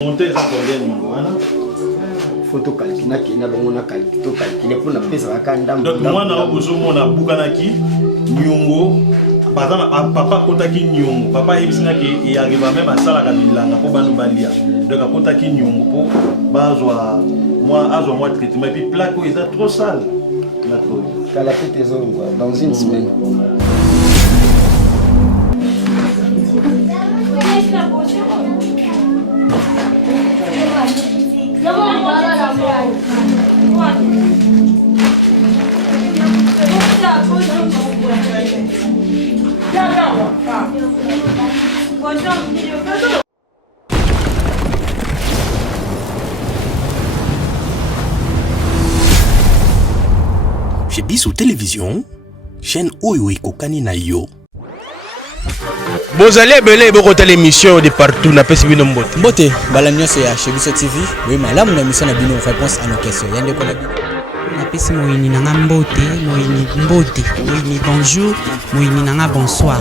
Monter ça combien voilà. Photo calcula qui n'a pas mon calcul calculé pour la pesa wakanda. Donc moi na ozo mona bukanaki nyongo papa kotaki nyongo papa yebisina ki il arrive même à sala ka bilanga po banu balia. Donc kotaki nyongo po bazwa moi traitement et puis plaque est trop sale. La trop. Kala pete zongo dans une semaine. Chez Bissou Télévision, chaîne Oyo Kokani na yo. Vous allez belé beaucoup l'émission de partout na pesi bino mbote. Mbote, balanyo c'est chez Bissou TV. Oui, madame, la mission na bino réponse à nos questions. Yande ko na pesi moyini nanga mbote, moyini bonjour, moyini nanga bonsoir.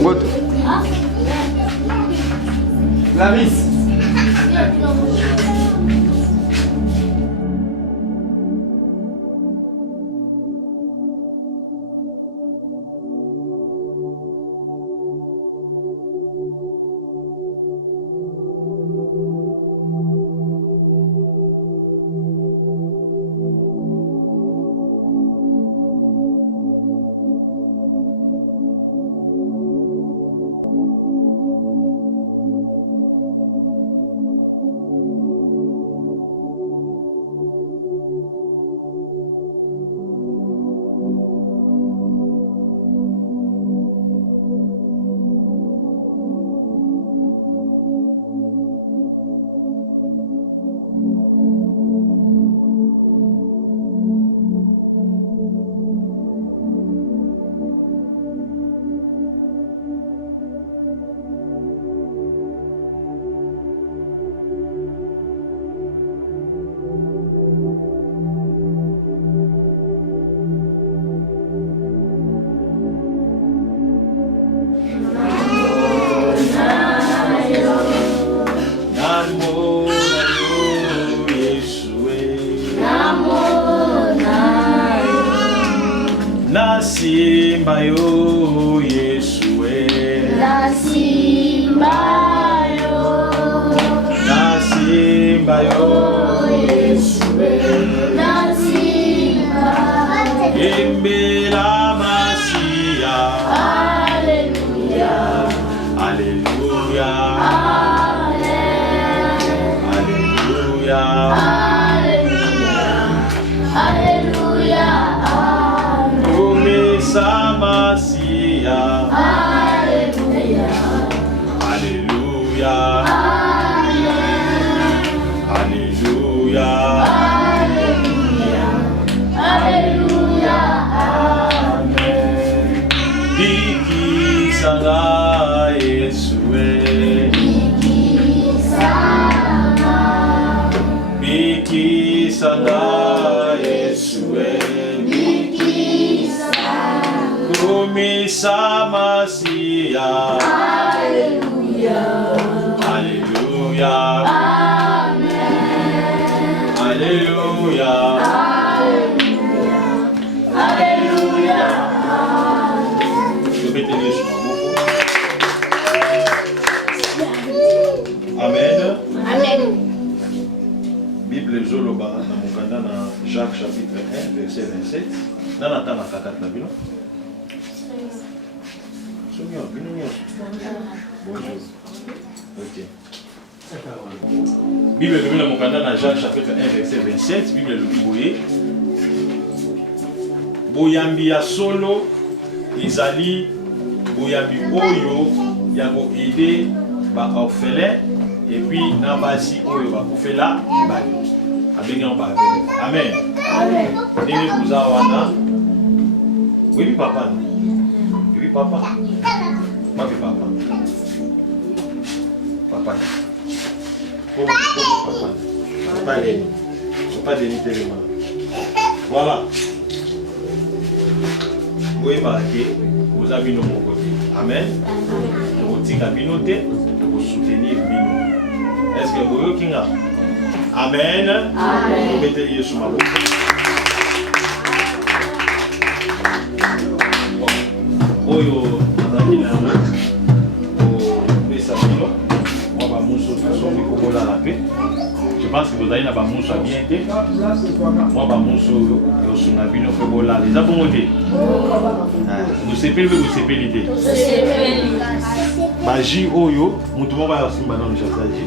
Ngoto. Lavis. Simba yo Yeshua, na simba yo Yeshua, na simba Imbela Masia, Alleluia, Alleluia, Alleluia, Alleluia, Alleluia, Promessa Masia, Alleluia, Alleluia, Alleluia, Alleluia, Amen. Biki Sanga Yeshua, Biki Sanga Yeshua, Promessa Masia, Alleluia, Alleluia, Alleluia, Alleluia. Je vais tenir sur mon mot. Amen. Amen. Bible Zoloba na mukanda na Jacques chapitre 1 verset 27. Nana tana kakata bino. Sonyo bino nyo. Bonjour. OK. Bible Zoloba na mukanda na Jacques chapitre 1 verset 27, Bible Lukiboye. Boyambi ya solo izali boyambi oyo ya ko aider ba orphelin et puis na basi oyo ba kufela bali abenga ba amen amen ndenge kuza wana Oui, papa. Oui, papa. Mavi papa. Papa. Pas de tellement. Voilà. Vous marquez, vous avez nos côté. Amen. Vous tirez la binote, vous soutenir Bino. Est-ce que vous avez Amen. Amen. Vous mettez les yeux sur ma bouche. Oyo, on je pense que vous avez un mousse à bien été. Moi, je mousse au Sunabino, je vais là. Les abonnés. Vous savez, vous savez l'idée. Baji Oyo, Moutouma va aussi maintenant le chassager.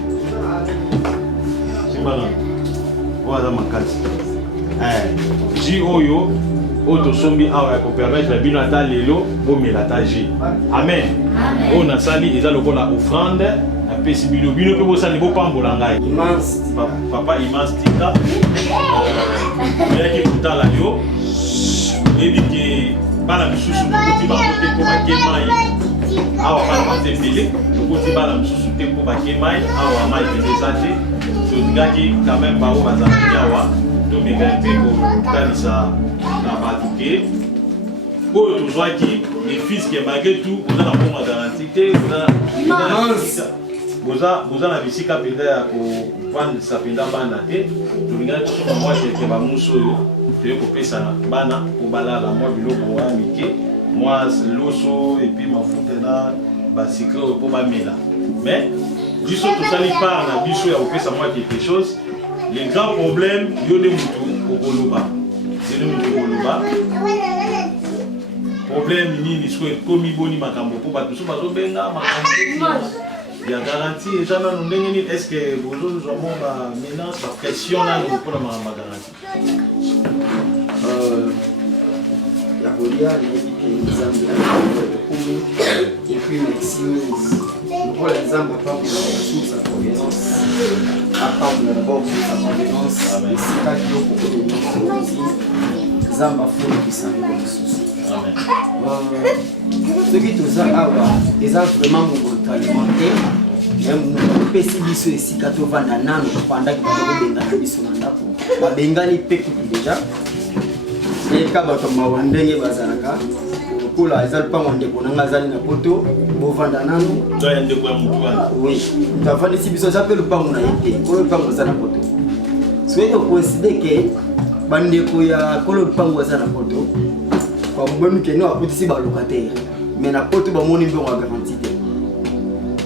C'est maintenant. Voilà ma case. Ji Oyo, Oto Sombi Awa pour permettre la binata lelo, bon la taji. Amen. On a sali, ils ont le la offrande. Pesi bino bino pe bosali bo pambola ngai immense papa immense tika yaki kutala yo ebi ke bana misusu kuti ba kote ko ba kemai awa bana batembele kuti bana misusu te ko ba kemai awa mai desate so ngaki quand même ba o bazaki awa to meka pe ko talisa na batuke ko to zwaki les fils qui malgré tout on a la bonne garantie vous avez visité la penda pour prendre sa penda bana te to linga to so moi te ba muso yo te ko pesa bana pour balala moi biloko wa mike moi loso et puis ma fontena ba sikro pour ba mela mais biso to sali par na biso ya pesa moi quelque chose les grands problèmes yo de mutu okoloba de mutu okoloba problème nini so komi boni makambo pour ba so ba zo benga makambo. Il y a garantie, et jamais nous n'avons est-ce que vous nous avons la menace, la pression là, nous pour la garantie. La Bolia, et puis Maxime, pour l'exemple, à part de la source à provenance, à part de la bourse à provenance, c'est pas qu'il y a beaucoup de choses, Zamba faut qui s'en ce qui tout ça, ils ont vraiment alimenté. Pesi biso esika tovanda nano pendant que bazobengana biso na ndako babengani pe kutu deja eka bato mawa ndenge bazalaka kola ezali mpango ndeko nanga azali na poto bovanda nano oui tavandisi biso eza mpe lupango na ye te oyo lupango aza na poto soki tokonside ke bandeko ya kolo lupango aza na poto bamobemi keno akutisi balocataire mais na poto bamoni mbongo ya garantie te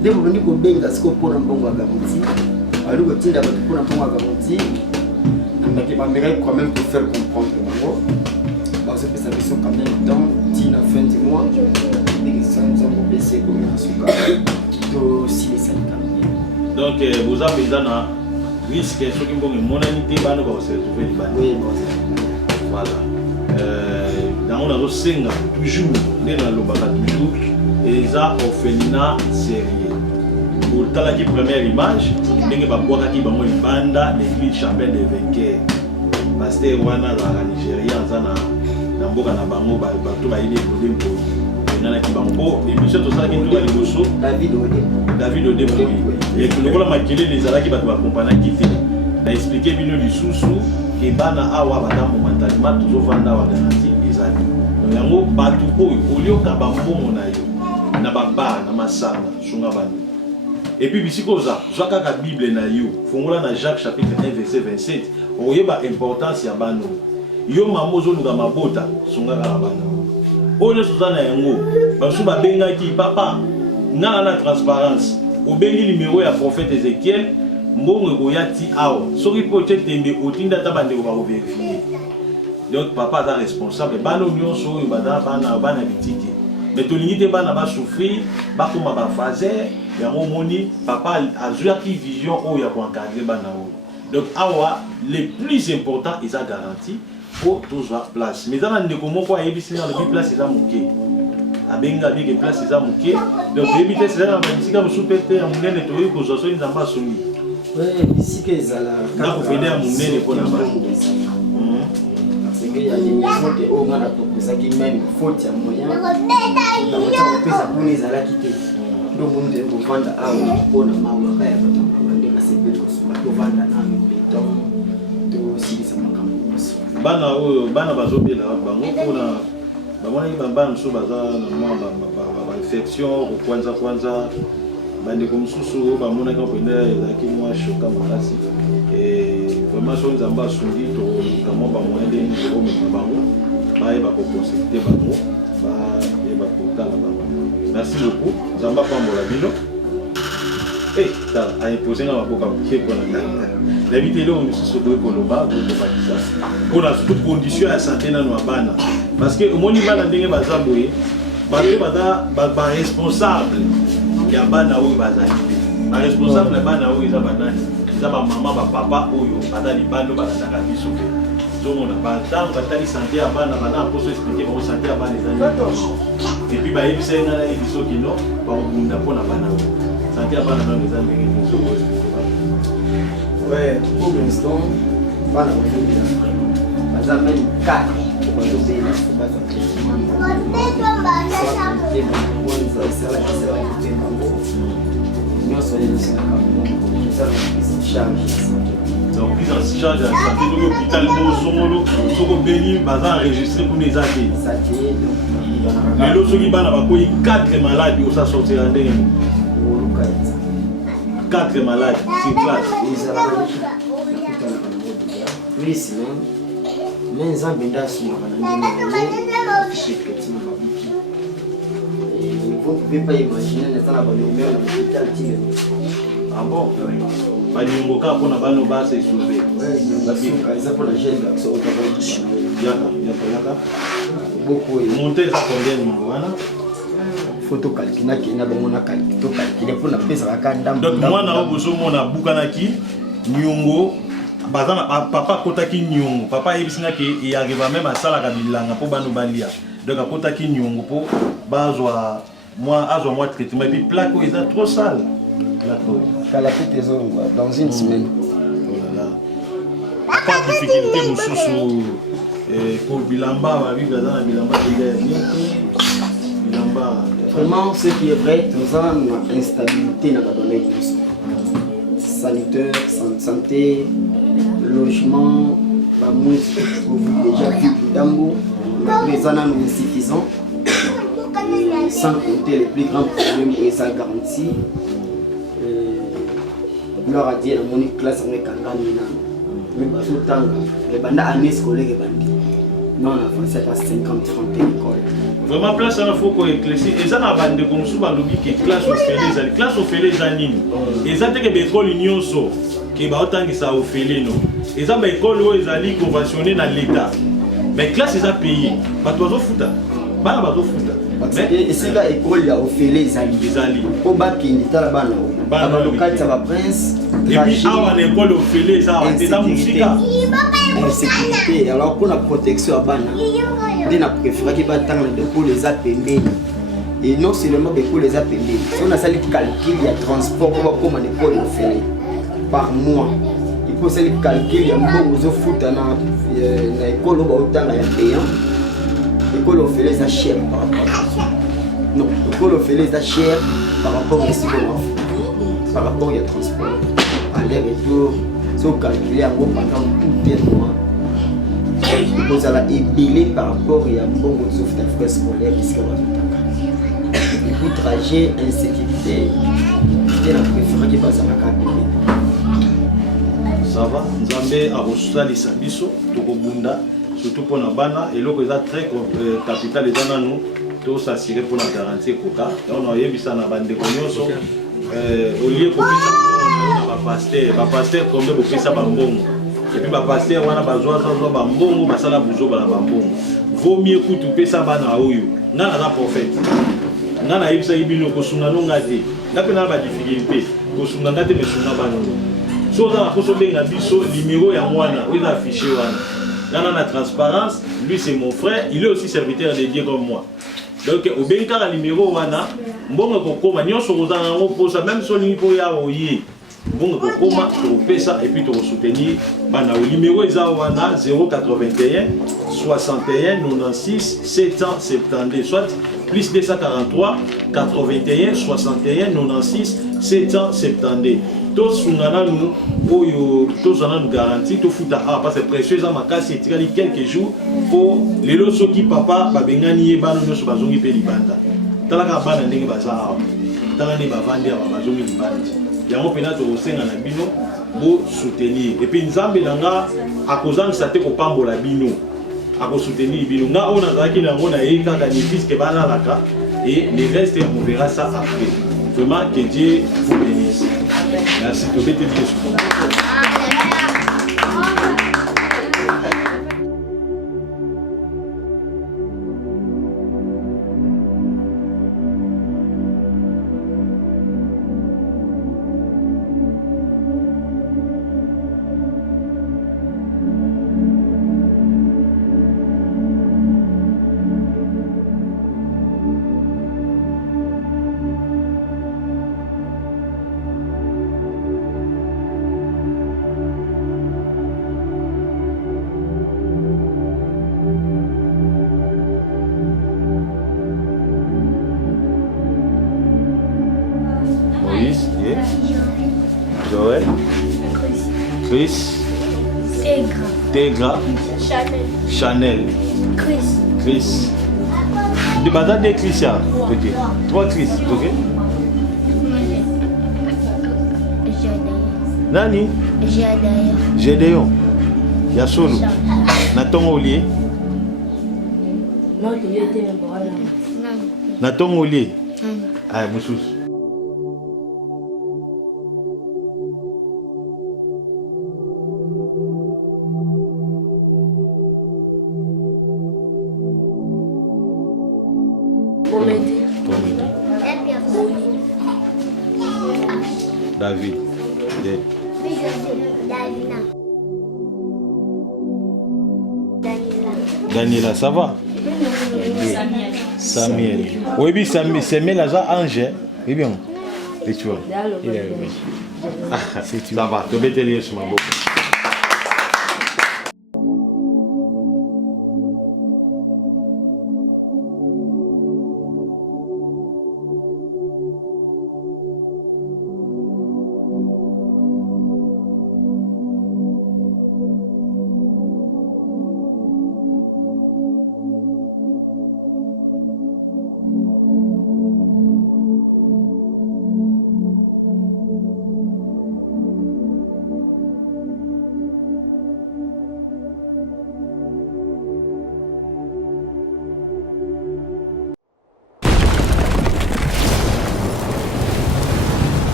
dès que vous venez bien parce qu'on prend un bon garantie, alors que tu as un bon garantie, mais qui m'aimerait quand même te faire comprendre parce que ça fait quand même dans 10 à fin du mois, et que ça nous a baissé comme un souka, aussi les 5 ans. Donc vous avez un risque ceux qui vont mon amitié va nous se retrouver oui voilà dans on a senga toujours dans le baka toujours et ça orphelinat sérieux. Pour la première image, il y a une banda l'église chapelle des vainqueurs. Pasteur Wana la Nigeria, dans Boka na Bango, bateau ba ile problème pour. Il y a qui bango et monsieur tout ça qui doit les bosso. David Odé. Et que le rôle maquillé les ala qui va accompagner qui fait. Il a expliqué bien le sous que bana awa bada momentanément toujours vanda wa garantie les amis. Donc yango batu ko olio ka bango monayo. Na baba na masanga sunga bana. Et puis ici koza zwaka ka Bible na yo fongola na Jacques chapitre 1 verset 27 oyeba importance ya bano yo mamozo luka mabota sunga ka bana oyo suzana yango basu ba bengaki papa ngala na transparence obengi numéro ya prophète Ézéchiel mbongo koyati awa soki pote tembe otinda ta bande ko ba vérifier donc papa est responsable bano nyonso oyo bana bitike mais tolingi te bana ba souffrir ba koma ba fazer ya moni papa azwaki vision oyo ya encadrer bana oyo donc awa le plus important est sa garantie pour toujours place mais dans ndeko moko ayebisi na le place eza moke abenga bi que place eza moke donc éviter c'est là basika musupete ya munene to yiko zo so nzamba songi oui bisika ezala na ko feder munene pour na ba que y a des fautes au on a proposé qui même faute à moyen on peut ça pour les ala quitter donc on dit qu'on vend à on a maman kaya bato on dit que c'est bien qu'on vend à béton to aussi ça m'a bana bazobela bango pona bamona bana so baza na infection kwanza bandeko mosusu bamona ka pende ezalaki mwa shoka makasi vraiment so nzambe asungi tokamwa bamoyen ndeni tokomema bango bayeba koconsulte bango bayeba kotala bango. Merci beaucoup nzambe apambola bino aimposé nga maboka moke mpona nayebi te eloko mosusu okoki koloba kokobakisa mpona surtout condition ya santé nano ya bana parce que omoni bana ndenge baza boye bato baza baresponsable ya bana oyo bazali te baresponsable ya bana oyo eza banani eza bamama bapapa oyo baza libanda balandaka biso te ozomona batango batali santé ya bana bana mposo explike bango santé ya bana eza epuis bayebisa ye ngana yebi soki no bakobunda mpona bana oyo santé ya bana nano eza ndenge soko explike bana. Ouais, pour l'instant, bana bazobela baza même 4 bazobela baza donc prise en charge ya santé soki hôpital bosongolo soko beli baza enregistré kuna eza te lelo soki bana bakoyi 4 maladi osasortira ndenge 4 malades sur classe. Oui, sinon, mais ils ont bien sûr vous ne pouvez pas imaginer les gens qui ont à l'hôpital. Ah bon? Ils ont base et sauvé. Ils ont pour la jeune garçon. Yaka. Beaucoup. Monter ça combien de mois? Photo calcula qui n'a pas mon calcul calculé pour la pèse à Kandam. Donc moi na oboso mona bukanaki nyongo bazana papa kotaki nyongo papa yebisinga ke e arriva même à sala ka bilanga po banu balia donc kotaki nyongo po bazwa moi traitement et puis plaque est trop sale plaque kala pete zongo dans une semaine. Oh là là pas de difficulté mususu pour bilamba ba vivre dans bilamba bilamba. Vraiment, ce qui est vrai, nous avons une instabilité dans la donnée sanitaire, santé, logement, déjà vu d'ambo, les années insuffisants, sans compter les plus grands problèmes et ça garantit. Leur a dit la monnaie classe avec Kangani, mais tout le temps, les bandes années scolaires et bandits. Non, on a fait ça à 50 francs d'école. Vraiment place à faut qu'on éclaircisse et ça n'a pas de comme souvent lobby que classe au félé zanine et ça te que l'école union so que ba autant que ça au félé non et ça ba école où ils allaient conventionner dans l'état mais classe ils a payé ba toi futa ba ba futa mais c'est la école ya au félé zali au ba qui n'était là bana ba local ça va prince et puis à l'école au félé ça a été dans musique insécurité alors pour la protection à bana on a préféré qu'il va attendre pour les appels et non seulement pour les appels si on a ça le calcul il y a transport comme on école fait par mois il faut ça le calcul il y a un bon aux foot dans l'école autant il y a payant l'école fait les achats par rapport non l'école fait les achats par rapport à ce qu'on par rapport il y a transport aller retour so calculer en gros pendant tout le mois. Vous allez ébiler par rapport à un bon souffle d'affaires scolaire jusqu'à votre et pour trajet, insécurité, je préfère qu'il passe à la carte. Ça va, Nzambe a reçu les Sambiso, Tokobunda, surtout pour la bana, et l'autre est très capital et dans nous, tout s'assurer pour la garantie Coca. Et on a eu ça dans la bande de Cognoso, au lieu de pasteur, combien vous faites ça bambongo. Et puis pasteur wana bazwa ça bambongo basala buzo bala bambongo vaut mieux que tu pesa bana oyo ngana na prophète ngana yebisa ibino ko sunga no ngate ngape na ba difficulté ko sunga ngate me sunga bana so za ko so benga biso numéro ya mwana o eza affiché wana ngana na transparence lui c'est mon frère il est aussi serviteur de Dieu comme moi donc au benka la numéro wana mbongo ko koma nyonso kozanga ngo posa même so lingi po ya oyi bon comment tu payes ça et puis tu soutenir bana au numéro 081 60 61 96 772 soit plus 243 81 61 96 772 tous sungana nous oyo tous on a nous garantie tout futa parce que précieux à ma casse et tirali quelques jours pour les lots qui papa ba bengani bano no bazongi pe libanda talaka bana ndenge baza tala ne ba vendre ba bazongi libanda yango pena to senga na bino bo soutenir et puis nzambe nanga akozangisa te kopambola bino akosoutenir bino nga ona zaki na ngona yeka ni fils que bana laka et les restes on verra ça après vraiment que Dieu vous bénisse. Merci de votre attention. Joël, Chris, Tegra, Chanel, Chris. De bazar de Chris, ok. 3 Chris, ok. Nani? Gédéon. Yasolo. Naton Olier. Naton Olier. Ah, Moussous. David. Daniela, ça va? Samuel. Oui, oui, Samuel, là, Ange. Oui, bien. Et tu vois? Ça va, tu vas te lire sur ma bouche.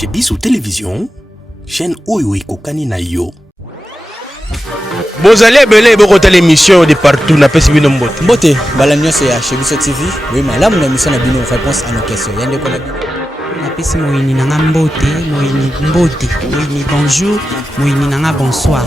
Chez Bissou Télévision, chaîne Oyo Ekokani na yo. Bozali ebele bokota l'émission de partout na pesi bino mbote. Mbote bala nyonso ya chez Bissou TV. Oui malamu na émission na bino réponse à nos questions. Yande ko na bino. Napesi moyini nanga mbote, moyini bonjour, moyini nanga bonsoir.